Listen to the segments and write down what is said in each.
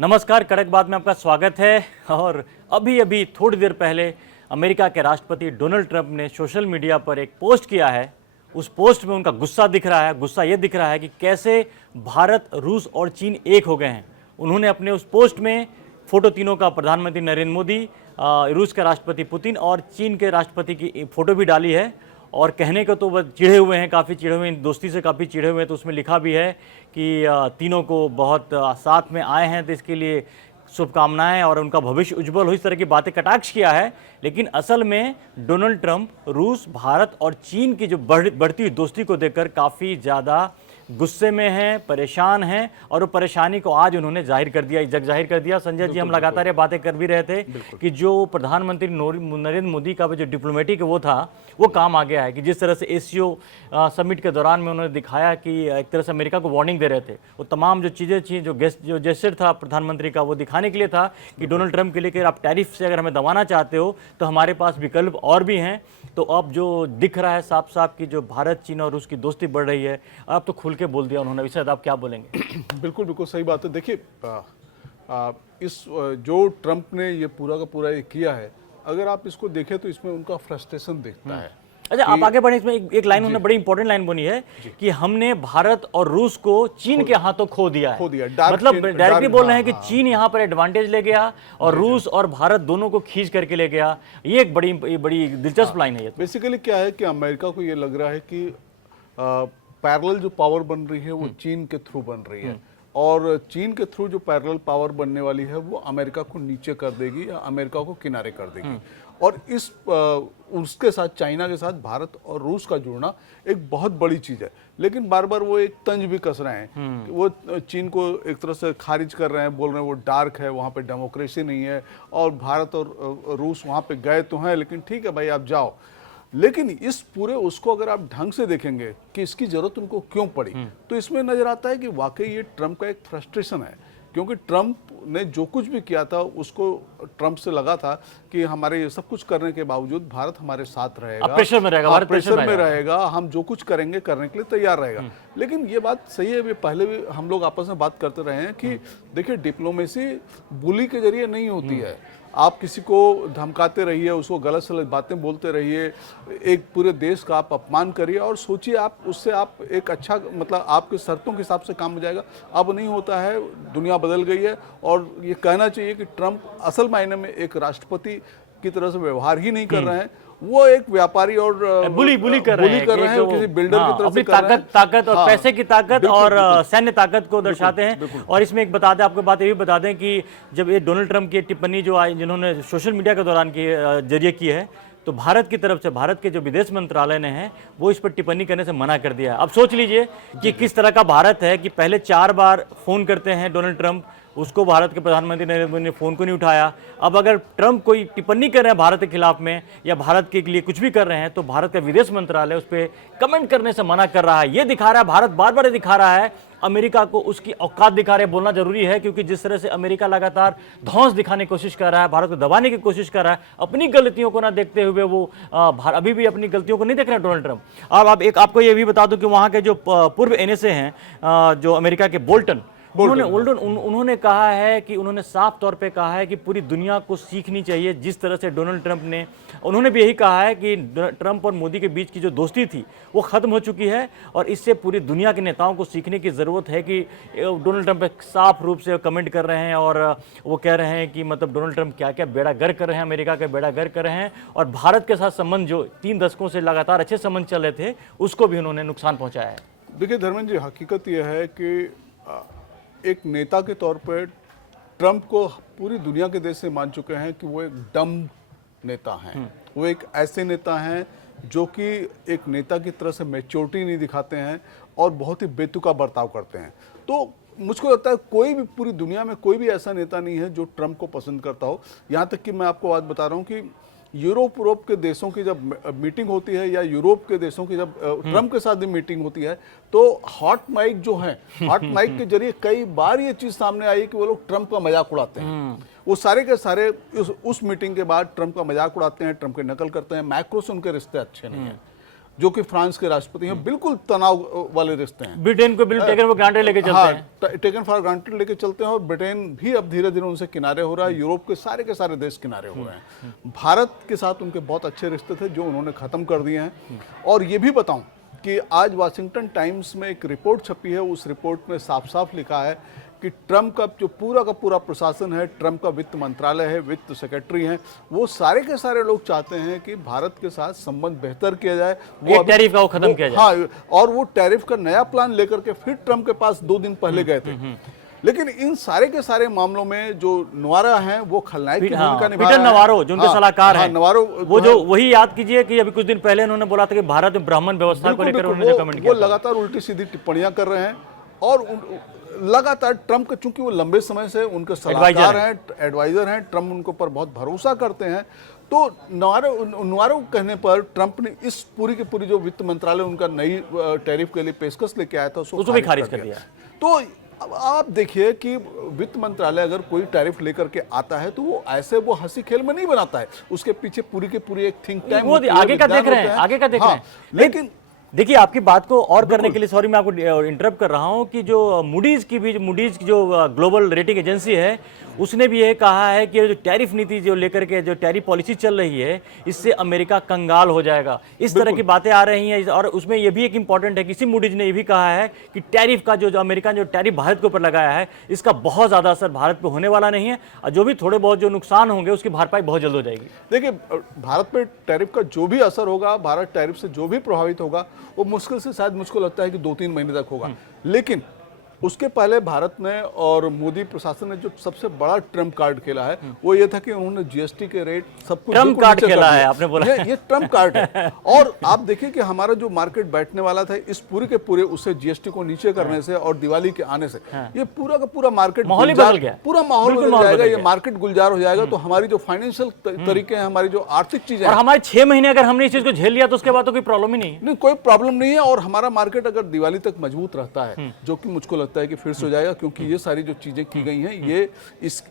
नमस्कार, कड़क बात में आपका स्वागत है। और अभी अभी थोड़ी देर पहले अमेरिका के राष्ट्रपति डोनाल्ड ट्रंप ने सोशल मीडिया पर एक पोस्ट किया है। उस पोस्ट में उनका गुस्सा दिख रहा है। गुस्सा ये दिख रहा है कि कैसे भारत, रूस और चीन एक हो गए हैं। उन्होंने अपने उस पोस्ट में फोटो तीनों का, प्रधानमंत्री नरेंद्र मोदी, रूस के राष्ट्रपति पुतिन और चीन के राष्ट्रपति की फोटो भी डाली है। और कहने को तो वह चिढ़े हुए हैं, काफ़ी चिढ़े हुए हैं, दोस्ती से काफ़ी चिढ़े हुए हैं। तो उसमें लिखा भी है कि तीनों को बहुत साथ में आए हैं तो इसके लिए शुभकामनाएं और उनका भविष्य उज्जवल हो, इस तरह की बातें कटाक्ष किया है। लेकिन असल में डोनाल्ड ट्रंप रूस, भारत और चीन की जो बढ़ती हुई दोस्ती को देखकर काफ़ी ज़्यादा गुस्से में हैं, परेशान हैं। और वो परेशानी को आज उन्होंने जाहिर कर दिया, जग जाहिर कर दिया। संजय जी, हम लगातार ये बातें कर भी रहे थे कि जो प्रधानमंत्री नरेंद्र मोदी का जो डिप्लोमेटिक वो था, वो काम आ गया है। कि जिस तरह से एशियो समिट के दौरान में उन्होंने दिखाया कि एक तरह से अमेरिका को वार्निंग दे रहे थे। वो तमाम जो चीज़ें थी, जो जेस्चर था प्रधानमंत्री का, वो दिखाने के लिए था कि डोनाल्ड ट्रंप के लिए कि आप टैरिफ से अगर हमें दबाना चाहते हो तो हमारे पास विकल्प और भी हैं। तो अब जो दिख रहा है साफ साफ कि जो भारत, चीन और रूस की दोस्ती बढ़ रही है, अब तो खुल के बोल दिया उन्होंने। विषय आप क्या बोलेंगे? बिल्कुल बिल्कुल सही बात है। देखिए, इस जो ट्रंप ने ये पूरा का पूरा ये किया है, अगर आप इसको देखें तो इसमें उनका फ्रस्ट्रेशन दिखता है। अच्छा, आप आगे बढ़े। इसमें एक लाइन उन्होंने बड़ी इंपॉर्टेंट लाइन बोली है कि हमने भारत और रूस को चीन के हाथों खो दिया है। मतलब डायरेक्टली बोल रहे हैं कि चीन यहाँ पर एडवांटेज ले गया और रूस और भारत दोनों को खींच करके ले गया। ये एक बड़ी दिलचस्प लाइन है। बेसिकली क्या है कि अमेरिका को ये लग रहा है कि पैरेलल जो पावर बन रही है वो चीन के थ्रू बन रही है, और चीन के थ्रू जो पैरेलल पावर बनने वाली है वो अमेरिका को नीचे कर देगी या अमेरिका को किनारे कर देगी। और उसके साथ, चाइना के साथ भारत और रूस का जुड़ना एक बहुत बड़ी चीज है। लेकिन बार बार वो एक तंज भी कस रहे हैं। वो चीन को एक तरह से खारिज कर रहे हैं, बोल रहे हैं वो डार्क है, वहाँ पे डेमोक्रेसी नहीं है। और भारत और रूस वहाँ पे गए तो हैं, लेकिन ठीक है भाई आप जाओ। लेकिन इस पूरे उसको अगर आप ढंग से देखेंगे कि इसकी जरूरत उनको क्यों पड़ी, तो इसमें नजर आता है कि वाकई ये ट्रंप का एक फ्रस्ट्रेशन है। क्योंकि ट्रंप ने जो कुछ भी किया था, उसको ट्रंप से लगा था कि हमारे ये सब कुछ करने के बावजूद भारत हमारे साथ रहेगा, प्रेशर में रहेगा, प्रेशर में रहेगा, हम जो कुछ करेंगे करने के लिए तैयार रहेगा। लेकिन ये बात सही है, पहले भी हम लोग आपस में बात करते रहे हैं कि देखिए, डिप्लोमेसी बुली के जरिए नहीं होती है। आप किसी को धमकाते रहिए, उसको गलत सलत बातें बोलते रहिए, एक पूरे देश का आप अपमान करिए और सोचिए आप उससे आप एक अच्छा, मतलब आपके शर्तों के हिसाब से काम हो जाएगा। अब नहीं होता है, दुनिया बदल गई है। और ये कहना चाहिए कि ट्रंप असल मायने में एक राष्ट्रपति की तरह से व्यवहार ही नहीं कर रहे हैं, वो एक व्यापारी और बुली कर रहे हैं किसी बिल्डर की तरफ अपनी ताकत और पैसे की ताकत और सैन्य ताकत को दर्शाते हैं। और इसमें एक बता दें, आपको बात ये भी बता दें कि जब ये डोनाल्ड ट्रंप की टिप्पणी जो आई, जिन्होंने सोशल मीडिया के दौरान के जरिए की है, तो भारत की तरफ से, भारत के जो विदेश मंत्रालय ने है, वो इस पर टिप्पणी करने से मना कर दिया है। अब सोच लीजिए कि किस तरह का भारत है कि पहले 4 बार फोन करते हैं डोनाल्ड ट्रंप, उसको भारत के प्रधानमंत्री नरेंद्र मोदी ने फोन को नहीं उठाया। अब अगर ट्रंप कोई टिप्पणी कर रहे हैं भारत के खिलाफ में या भारत के लिए कुछ भी कर रहे हैं, तो भारत का विदेश मंत्रालय उस पर कमेंट करने से मना कर रहा है। ये दिखा रहा है, भारत बार बार दिखा रहा है अमेरिका को उसकी औकात दिखा रहे। बोलना जरूरी है, क्योंकि जिस तरह से अमेरिका लगातार धौंस दिखाने की कोशिश कर रहा है, भारत को दबाने की कोशिश कर रहा है, अपनी गलतियों को ना देखते हुए वो अभी भी अपनी गलतियों को नहीं देख रहे हैं डोनाल्ड ट्रंप। अब आपको ये भी बता दूं कि वहां के जो पूर्व एनएसए हैं, जो अमेरिका के बोल्टन, उन्होंने कहा है कि उन्होंने साफ तौर पे कहा है कि पूरी दुनिया को सीखनी चाहिए जिस तरह से डोनाल्ड ट्रंप ने, उन्होंने भी यही कहा है कि ट्रंप और मोदी के बीच की जो दोस्ती थी वो खत्म हो चुकी है और इससे पूरी दुनिया के नेताओं को सीखने की ज़रूरत है। कि डोनाल्ड ट्रंप साफ रूप से कमेंट कर रहे हैं और वो कह रहे हैं कि मतलब डोनाल्ड ट्रंप क्या क्या बेड़ा गर्क कर रहे हैं, अमेरिका का बेड़ा गर्क कर रहे हैं। और भारत के साथ संबंध जो 3 दशकों से लगातार अच्छे संबंध चल रहे थे, उसको भी उन्होंने नुकसान पहुँचाया है। देखिए धर्मेंद्र जी, हकीकत यह है कि एक नेता के तौर पर ट्रंप को पूरी दुनिया के देश से मान चुके हैं कि वो एक डम नेता हैं। वो एक ऐसे नेता हैं जो कि एक नेता की तरह से मैच्योरिटी नहीं दिखाते हैं और बहुत ही बेतुका बर्ताव करते हैं। तो मुझको लगता है कोई भी पूरी दुनिया में कोई भी ऐसा नेता नहीं है जो ट्रंप को पसंद करता हो। यहाँ तक कि मैं आपको बात बता रहा हूँ कि यूरोप के देशों की जब मीटिंग होती है या यूरोप के देशों की जब ट्रंप के साथ भी मीटिंग होती है, तो हॉट माइक जो है, हॉट माइक के जरिए कई बार ये चीज सामने आई कि वो लोग ट्रंप का मजाक उड़ाते हैं। वो सारे के सारे उस मीटिंग के बाद ट्रंप का मजाक उड़ाते हैं, ट्रंप की नकल करते हैं। मैक्रो से उनके रिश्ते अच्छे नहीं हैं। जो कि फ्रांस के राष्ट्रपति हैं, बिल्कुल तनाव वाले रिश्ते हैं। ब्रिटेन को बिल्कुल टेकन फॉर ग्रांटेड लेके चलते हैं। टेकन फॉर ग्रांटेड लेके चलते हैं और ब्रिटेन भी अब धीरे धीरे उनसे किनारे हो रहा है। यूरोप के सारे देश किनारे हो रहे हैं। भारत के साथ उनके बहुत अच्छे रिश्ते थे जो उन्होंने खत्म कर दिए हैं। और ये भी बताऊं कि आज वाशिंगटन टाइम्स में एक रिपोर्ट छपी है, उस रिपोर्ट में साफ साफ लिखा है कि ट्रंप का जो पूरा का पूरा प्रशासन है, ट्रंप का वित्त मंत्रालय है, वित्त सेक्रेटरी हैं, वो सारे के सारे लोग चाहते हैं कि भारत के साथ संबंध बेहतर किया जाए, वो टैरिफ का वो खत्म किया जाए। हाँ, और वो टैरिफ का नया प्लान लेकर के फिर ट्रंप के पास 2 दिन पहले गए थे। लेकिन इन सारे के सारे मामलों में जो नवारा हैं वो खलनायक की भूमिका निभा रहे हैं। पीटर नवारो जो उनके सलाहकार हैं, नवारो वो जो वही याद कीजिए कि अभी कुछ दिन पहले उन्होंने बोला था कि भारत में ब्राह्मण व्यवस्था को लेकर उन्होंने कमेंट किया। वो लगातार उल्टी सीधी टिप्पणियां कर रहे हैं और लगातार ट्रंप के, चूंकि वो लंबे समय से उनके सलाहकार हैं, एडवाइजर हैं, ट्रंप उनके ऊपर बहुत भरोसा करते हैं, तो नवारो कहने पर ट्रंप ने इस पूरी की पूरी जो वित्त मंत्रालय उनका नई टैरिफ के लिए पेशकश लेके आया था उसको भी खारिज कर दिया। तो अब आप देखिए कि वित्त मंत्रालय अगर कोई टैरिफ लेकर के आता है तो वो ऐसे वो हंसी खेल में नहीं बनाता है, उसके पीछे पूरी की पूरी एक थिंक टैंक, वो आगे का देख रहे हैं, आगे का देख रहे हैं। लेकिन देखिए, आपकी बात को और करने के लिए सॉरी मैं आपको इंटरप्ट कर रहा हूं कि जो मूडीज की जो ग्लोबल रेटिंग एजेंसी है, उसने भी ये कहा है कि जो टैरिफ नीति जो लेकर के जो टैरिफ पॉलिसी चल रही है, इससे अमेरिका कंगाल हो जाएगा। इस तरह की बातें आ रही हैं। और उसमें यह भी एक इंपॉर्टेंट है, किसी मूडीज ने यह भी कहा है कि टैरिफ का जो अमेरिका जो टैरिफ भारत के ऊपर लगाया है, इसका बहुत ज्यादा असर भारत पर होने वाला नहीं है, और जो भी थोड़े बहुत जो नुकसान होंगे उसकी भरपाई बहुत जल्द हो जाएगी। देखिए, भारत पे टैरिफ का जो भी असर होगा, भारत टैरिफ से जो भी प्रभावित होगा, वो मुश्किल से, शायद मुझको लगता है कि 2-3 महीने तक होगा। लेकिन उसके पहले भारत ने और मोदी प्रशासन ने जो सबसे बड़ा ट्रम्प कार्ड खेला है वो ये था कि उन्होंने जीएसटी के रेट सब कुछ ट्रम्प कार्ड खेला है, आपने बोला ये ट्रम्प कार्ड है। और आप देखिए कि हमारा जो मार्केट बैठने वाला था इस पूरे के पूरे उससे जीएसटी को नीचे करने से और दिवाली के आने से ये पूरा का पूरा मार्केट माहौल बदल गया, पूरा माहौल बदल जाएगा, ये मार्केट गुलजार हो जाएगा। तो हमारी जो फाइनेंशियल तरीके हैं, हमारी जो आर्थिक चीजें, और हमारे 6 महीने अगर हमने इस चीज को झेल लिया तो उसके बाद तो कोई प्रॉब्लम ही नहीं, कोई प्रॉब्लम नहीं है। और हमारा मार्केट अगर दिवाली तक मजबूत रहता है, जो कि मुझको लगता है कि फिर से हो जाएगा, क्योंकि ये सारी जो चीजें की गई हैं, ये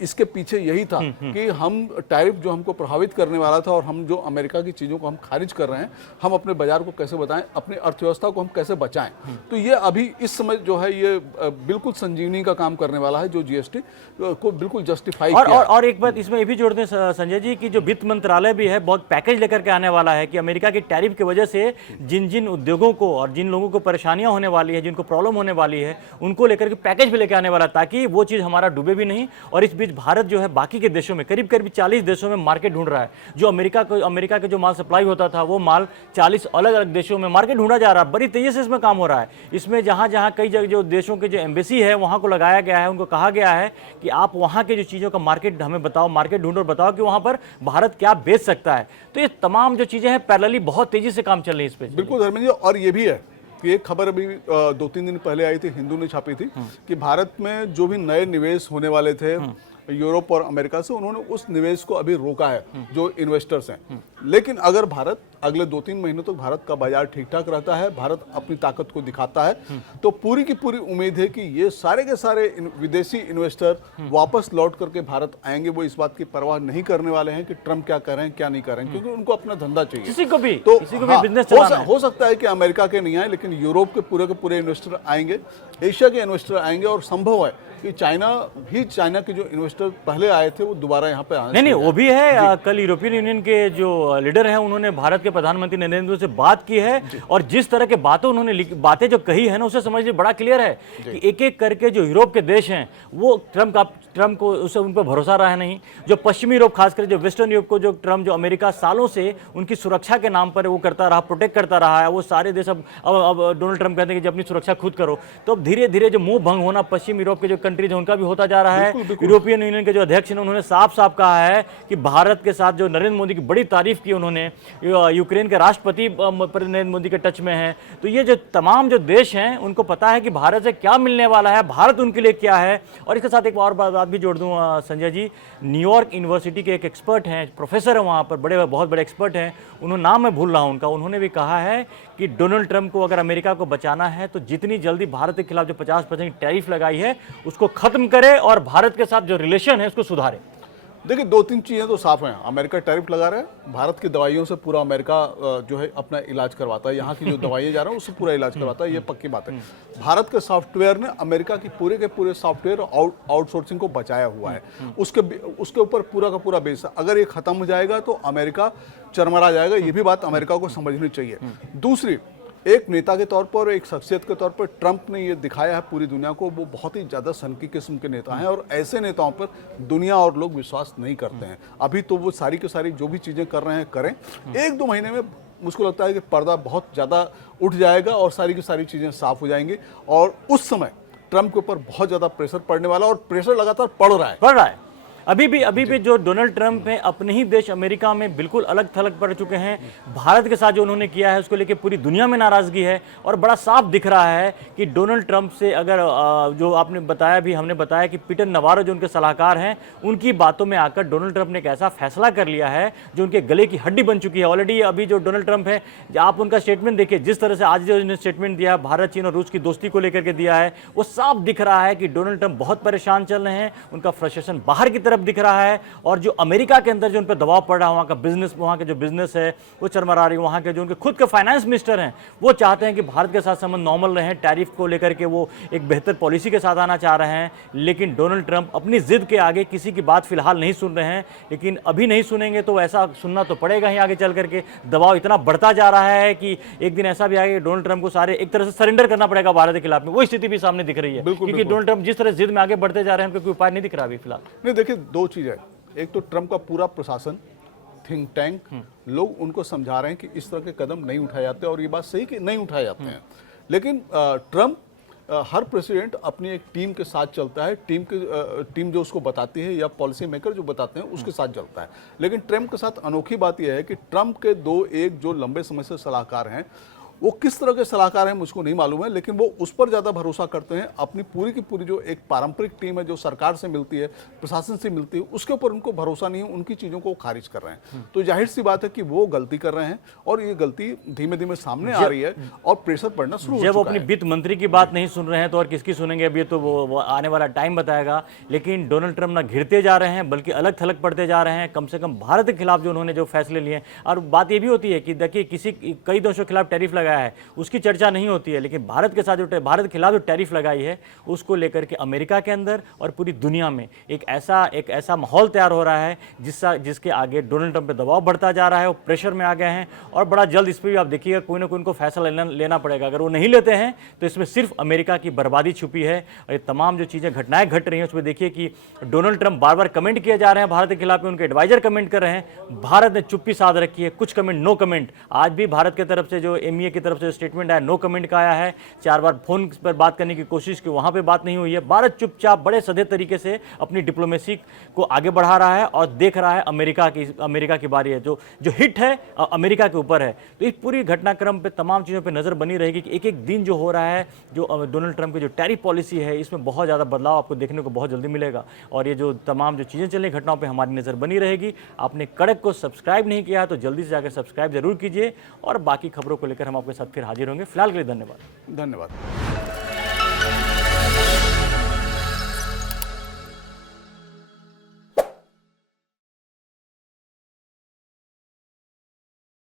इसके पीछे यही था कि हम टैरिफ जो हमको प्रभावित करने वाला था और हम जो अमेरिका की चीजों को हम खारिज कर रहे हैं, हम अपने बाजार को कैसे बताएं, अपनी अर्थव्यवस्था को हम कैसे बचाएं। तो ये अभी इस समय जो है ये बिल्कुल संजीवनी का काम करने वाला है, जो जीएसटी को बिल्कुल जस्टिफाई किया। और एक बात इसमें ये भी जोड़ दें संजय जी की जो वित्त मंत्रालय भी है बहुत पैकेज लेकर के आने वाला है कि अमेरिका की टैरिफ की वजह से जिन जिन उद्योगों को और जिन लोगों को परेशानियां होने वाली है, जिनको प्रॉब्लम होने वाली है, उनको लेकर के पैकेज भी लेकर आने वाला, ताकि वो चीज हमारा डूबे भी नहीं। और इस बीच भारत जो है बाकी के देशों में करीब 40 देशों में मार्केट ढूंढ रहा है। जो अमेरिका के जो माल सप्लाई होता था वो माल 40 अलग अलग देशों में मार्केट ढूंढा जा रहा है। बड़ी तेजी से इसमें काम हो रहा है। इसमें जहां जहां कई जगह जो देशों के जो एम्बेसी है वहां को लगाया गया है, उनको कहा गया है कि आप वहां के जो चीजों का मार्केट हमें बताओ, मार्केट ढूंढो और बताओ कि वहां पर भारत क्या बेच सकता है। तो ये तमाम जो चीजें हैं पैरेलली बहुत तेजी से काम चल रही है इस पर। बिल्कुल धर्मेंद्र जी, और ये भी है कि एक खबर अभी 2-3 दिन पहले आई थी, हिंदू ने छापी थी कि भारत में जो भी नए निवेश होने वाले थे यूरोप और अमेरिका से, उन्होंने उस निवेश को अभी रोका है, जो इन्वेस्टर्स हैं। लेकिन अगर भारत अगले 2-3 महीनों तक भारत का बाजार ठीक ठाक रहता है, भारत अपनी ताकत को दिखाता है, तो पूरी की पूरी उम्मीद है कि ये सारे के सारे विदेशी इन्वेस्टर वापस लौट करके भारत आएंगे। वो इस बात की परवाह नहीं करने वाले हैं कि ट्रंप क्या कर रहे हैं क्या नहीं कर रहे हैं, क्योंकि उनको अपना धंधा चाहिए। किसी को भी बिजनेस चलाना है। हो सकता है कि अमेरिका के नहीं आए, लेकिन यूरोप के पूरे इन्वेस्टर आएंगे, एशिया के इन्वेस्टर आएंगे, और संभव है कि चाइना के जो इन्वेस्टर पहले आए थे वो दोबारा यहाँ पे आए। नहीं, वो भी है। कल यूरोपियन यूनियन के जो लीडर हैं उन्होंने भारत के प्रधानमंत्री नरेंद्र मोदी से बात की है, और जिस तरह के बातें जो कही है ना, उसे समझ लीजिए बड़ा क्लियर है कि एक एक करके जो यूरोप के देश हैं वो ट्रंप को उससे उन पर भरोसा रहा नहीं। जो पश्चिमी यूरोप, खासकर जो वेस्टर्न यूरोप को जो ट्रंप, जो अमेरिका सालों से उनकी सुरक्षा के नाम पर वो करता रहा, प्रोटेक्ट करता रहा है, वो सारे देश अब डोनाल्ड ट्रंप कहते हैं कि अपनी सुरक्षा खुद करो। तो अब धीरे धीरे जो मुंह भंग होना पश्चिम यूरोप के जो कंट्रीज है उनका भी होता जा रहा है। यूरोपियन यूनियन के जो अध्यक्ष हैं उन्होंने साफ साफ कहा है कि भारत के साथ जो नरेंद्र मोदी की बड़ी तारीफ की उन्होंने, यूक्रेन के राष्ट्रपति नरेंद्र मोदी के टच में है। तो ये जो तमाम जो देश हैं उनको पता है कि भारत से क्या मिलने वाला है, भारत उनके लिए क्या है। और इसके साथ एक और बात भी जोड़ दूं संजय जी, न्यूयॉर्क यूनिवर्सिटी के एक एक्सपर्ट हैं, प्रोफेसर हैं वहाँ पर, बहुत बड़े एक्सपर्ट हैं, उन्होंने नाम मैं भूल रहा हूँ उनका, उन्होंने भी कहा है कि डोनाल्ड ट्रंप को अगर अमेरिका को बचाना है तो जितनी जल्दी भारत के खिलाफ जो 50% टैरिफ लगाई है उसको खत्म करे और भारत के साथ जो रिलेशन है उसको सुधारे। देखिए, दो तीन चीजें तो साफ हैं। अमेरिका टैरिफ लगा रहा है, भारत की दवाइयों से पूरा अमेरिका जो है अपना इलाज करवाता है, यहाँ की जो दवाइयाँ जा रहे हैं उससे पूरा इलाज करवाता है, ये पक्की बात है। भारत के सॉफ्टवेयर ने अमेरिका की पूरे के पूरे सॉफ्टवेयर आउटसोर्सिंग को बचाया हुआ है। उसके ऊपर पूरा का पूरा बेस है। अगर ये खत्म हो जाएगा तो अमेरिका चरमरा जाएगा, ये भी बात अमेरिका को समझनी चाहिए। दूसरी, एक नेता के तौर पर, एक शख्सियत के तौर पर ट्रंप ने ये दिखाया है पूरी दुनिया को, वो बहुत ही ज़्यादा सनकी किस्म के नेता हैं और ऐसे नेताओं पर दुनिया और लोग विश्वास नहीं करते हैं। अभी तो वो सारी की सारी जो भी चीज़ें कर रहे हैं करें, एक दो महीने में मुझको लगता है कि पर्दा बहुत ज़्यादा उठ जाएगा और सारी की सारी चीज़ें साफ हो जाएंगी और उस समय ट्रंप के ऊपर बहुत ज़्यादा प्रेशर पड़ने वाला और प्रेशर लगातार पड़ रहा है। अभी भी जो डोनाल्ड ट्रंप हैं अपने ही देश अमेरिका में बिल्कुल अलग थलग पड़ चुके हैं। भारत के साथ जो उन्होंने किया है उसको लेकर पूरी दुनिया में नाराजगी है और बड़ा साफ दिख रहा है कि डोनाल्ड ट्रंप से अगर जो आपने बताया भी, हमने बताया कि पीटर नवारो जो उनके सलाहकार हैं, उनकी बातों में आकर डोनाल्ड ट्रंप ने एक ऐसा फैसला कर लिया है जो उनके गले की हड्डी बन चुकी है ऑलरेडी। अभी जो डोनाल्ड ट्रंप है, आप उनका स्टेटमेंट देखिए, जिस तरह से आज जो उन्होंने स्टेटमेंट दिया, भारत चीन और रूस की दोस्ती को लेकर के दिया है, वो साफ दिख रहा है कि डोनाल्ड ट्रंप बहुत परेशान चल रहे हैं, उनका फ्रस्ट्रेशन बाहर की तरफ दिख रहा है और जो अमेरिका के अंदर जो उन पर दबाव पड़ रहा है, वहां का बिजनेस, वहां के जो बिजनेस है वो चरमरा रही है। वहां के जो उनके खुद के फाइनेंस मिनिस्टर हैं वो चाहते हैं कि भारत के साथ संबंध नॉर्मल रहे, टैरिफ को लेकर के वो एक बेहतर पॉलिसी के साथ आना चाह रहे हैं। लेकिन डोनाल्ड ट्रंप अपनी जिद के आगे किसी की बात फिलहाल नहीं सुन रहे हैं, लेकिन अभी नहीं सुनेंगे तो ऐसा सुनना तो पड़ेगा ही आगे चल करके। दबाव इतना बढ़ता जा रहा है कि एक दिन ऐसा भी आएगा डोनाल्ड ट्रंप को सारे एक तरह से सरेंडर करना पड़ेगा भारत के खिलाफ में। वो स्थिति भी सामने दिख रही है क्योंकि डोनाल्ड ट्रंप जिस तरह जिद में आगे बढ़ते जा रहे हैं उनका कोई उपाय नहीं दिख रहा अभी फिलहाल। नहीं, देखिए, दो चीज़ है। एक तो ट्रंप का पूरा प्रशासन, थिंक टैंक, लोग उनको समझा रहे हैं कि इस तरह के कदम नहीं उठाए जाते और ये बात सही कि नहीं उठाए जाते हैं। लेकिन ट्रंप, हर प्रेसिडेंट अपनी एक टीम के साथ चलता है, टीम जो उसको बताती है या पॉलिसी मेकर जो बताते हैं उसके साथ चलता है। लेकिन ट्रंप के साथ अनोखी बात यह है कि ट्रंप के एक जो लंबे समय से सलाहकार हैं, वो किस तरह के सलाहकार हैं मुझको नहीं मालूम है, लेकिन वो उस पर ज़्यादा भरोसा करते हैं। अपनी पूरी की पूरी जो एक पारंपरिक टीम है जो सरकार से मिलती है, प्रशासन से मिलती है, उसके ऊपर उनको भरोसा नहीं है, उनकी चीज़ों को खारिज कर रहे हैं। तो जाहिर सी बात है कि वो गलती कर रहे हैं और ये गलती धीमे धीमे सामने आ रही है और प्रेशर पड़ना शुरू हो चुका है। जब वो अपनी वित्त मंत्री की बात नहीं सुन रहे हैं तो और किसकी सुनेंगे, अभी तो वो आने वाला टाइम बताएगा। लेकिन डोनाल्ड ट्रंप ना घिरते जा रहे हैं बल्कि अलग थलग पड़ते जा रहे हैं, कम से कम भारत के खिलाफ जो उन्होंने जो फैसले लिए। और बात ये भी होती है कि देखिए, कई देशों के खिलाफ टैरिफ लगाया है, उसकी चर्चा नहीं होती है, लेकिन भारत के साथ जो भारत के खिलाफ जो टैरिफ लगाई है उसको लेकर के अमेरिका के अंदर और पूरी दुनिया में एक ऐसा माहौल तैयार हो रहा है जिसके आगे डोनाल्ड ट्रंप पे दबाव बढ़ता जा रहा है। वो प्रेशर में आ गए हैं और बड़ा जल्द इस पर भी आप देखिएगा कोई ना कोई उनको फैसला लेना पड़ेगा। अगर वो नहीं लेते हैं तो इसमें सिर्फ अमेरिका की बर्बादी छुपी है। और ये तमाम जो चीज़ें घटनाएं घट रही हैं उसमें देखिए कि डोनाल्ड ट्रंप बार बार कमेंट किए जा रहे हैं भारत के खिलाफ में, उनके एडवाइजर कमेंट कर रहे हैं, भारत ने चुप्पी साध रखी है, कुछ कमेंट, नो कमेंट। आज भी भारत की तरफ से जो MEA की तरफ से स्टेटमेंट आया, नो कमेंट का आया है। 4 बार फोन पर बात करने की कोशिश की, वहां पे बात नहीं हुई है। भारत चुपचाप बड़े सधे तरीके से अपनी डिप्लोमेसी को आगे बढ़ा रहा है और देख रहा है अमेरिका की बारी है, जो हिट है अमेरिका के ऊपर है। तो इस पूरी घटनाक्रम पे तमाम चीज़ों पे नज़र बनी रहेगी कि एक एक दिन जो हो रहा है, जो डोनाल्ड ट्रंप की जो टैरिफ पॉलिसी है, इसमें बहुत ज़्यादा बदलाव आपको देखने को बहुत जल्दी मिलेगा। और ये जो तमाम जो चीज़ें चल रही घटनाओं पर हमारी नज़र बनी रहेगी। आपने कड़क को सब्सक्राइब नहीं किया तो जल्दी से जाकर सब्सक्राइब जरूर कीजिए और बाकी खबरों को लेकर हम आपके साथ फिर हाजिर होंगे। फिलहाल के लिए धन्यवाद।